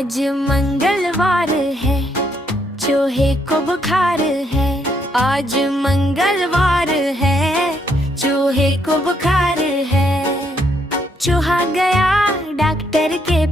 आज मंगलवार है, चूहे को बुखार है। आज मंगलवार है, चूहे को बुखार है। चूहा गया डॉक्टर के